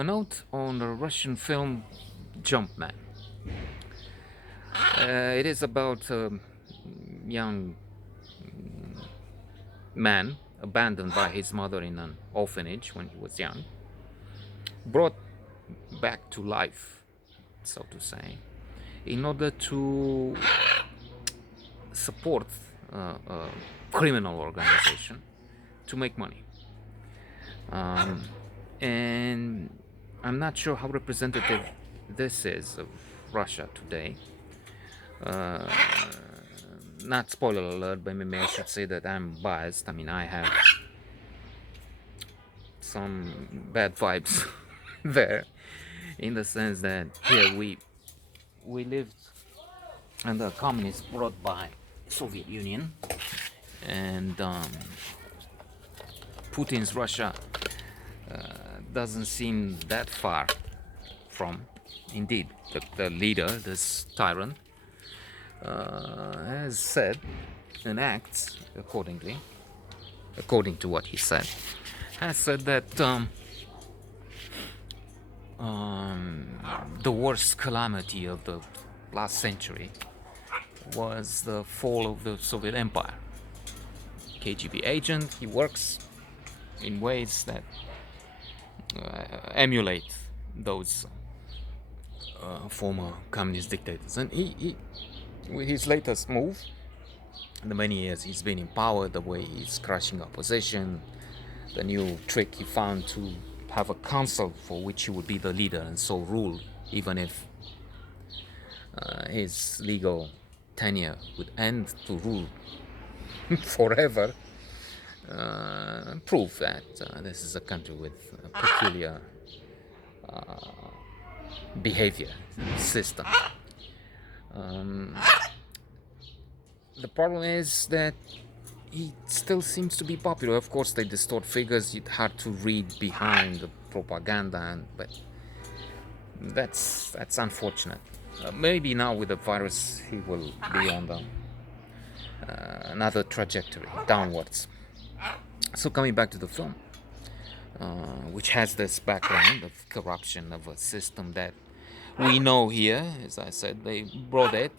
a note on the Russian film Jumpman. It is about a young man abandoned by his mother in an orphanage when he was young, brought back to life, so to say, in order to support a criminal organization to make money. And I'm not sure how representative this is of Russia today. Uh, Not spoiler alert, but maybe I should say that I'm biased. I mean, I have some bad vibes there, in the sense that here we lived under communism brought by Soviet Union, and Putin's Russia doesn't seem that far from, indeed, the leader, this tyrant, has said and acts accordingly, according to what he said, has said that the worst calamity of the last century was the fall of the Soviet Empire. KGB agent, he works in ways that emulate those former communist dictators. And he, with his latest move, the many years he's been in power, the way he's crushing opposition, the new trick he found to have a council for which he would be the leader and so rule, even if his legal tenure would end, to rule forever, prove that this is a country with a peculiar behavior system. The problem is that he still seems to be popular. Of course, they distort figures. It's hard to read behind the propaganda, but that's unfortunate. Maybe now with the virus, he will be on the another trajectory downwards. So coming back to the film, which has this background of corruption of a system that we know here, as I said, they brought it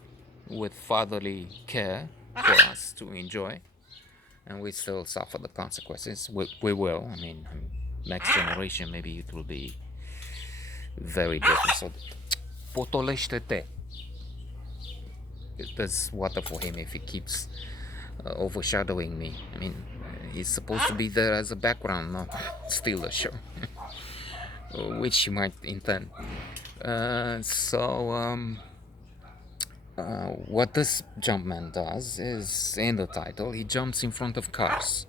with fatherly care for us to enjoy, and we still suffer the consequences. We will. I mean, next generation, maybe it will be very different. So, potolește-te. There's water for him if he keeps overshadowing me. I mean, he's supposed to be there as a background, not steal the show, which you might intend. What this Jumpman does is, in the title, he jumps in front of cars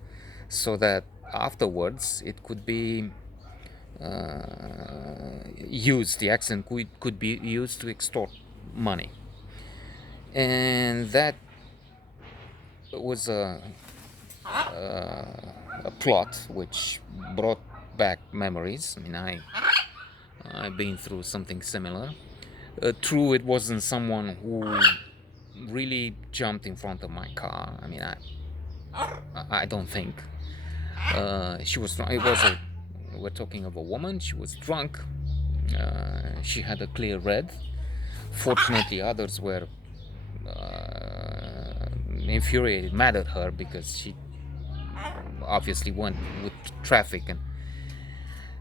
so that afterwards it could be used, the accident could be used to extort money. And that was a plot which brought back memories. I mean, I've been through something similar. True, it wasn't someone who really jumped in front of my car. I mean, I don't think. She was. We're talking of a woman. She was drunk. She had a clear red. Fortunately, others were infuriated, mad at her because she obviously went with traffic,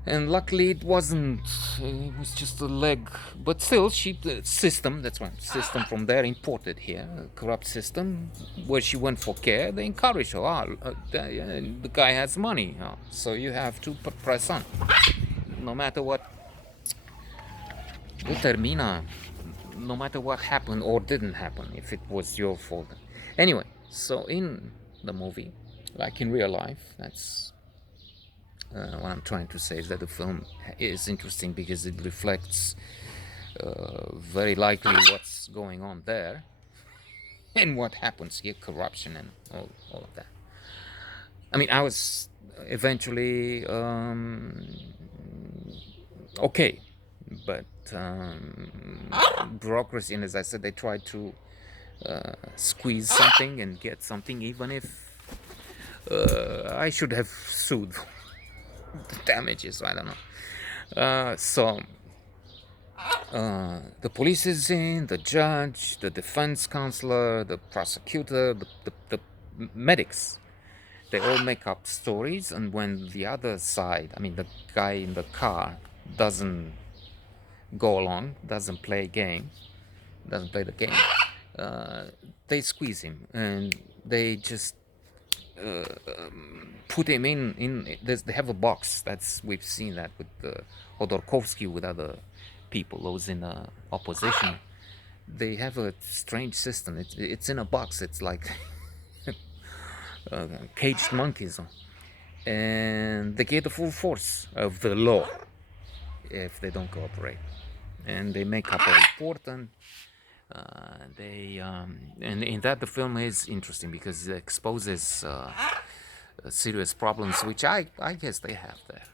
and luckily it wasn't. It was just a leg, but still, the system. That's one system from there imported here, a corrupt system where she went for care. They encouraged her. The guy has money, so you have to press on, no matter what. Determina, no matter what happened or didn't happen, if it was your fault. Anyway, so in the movie, like in real life, that's what I'm trying to say, is that the film is interesting because it reflects very likely what's going on there and what happens here, corruption and all of that. I mean, I was eventually okay, but bureaucracy, and as I said, they tried to squeeze something and get something, even if I should have sued the damages. I don't know. So the police is in, the judge, the defense counselor, the prosecutor, the medics. They all make up stories, and when the other side, I mean the guy in the car, doesn't go along, doesn't play the game, uh, they squeeze him and they just put him in. They have a box. That's we've seen that with Hodorkovsky, with other people, those in opposition. They have a strange system. It's in a box. It's like caged monkeys, and they get the full force of the law if they don't cooperate. And they make up a report, and and in that the film is interesting because it exposes serious problems which I guess they have there.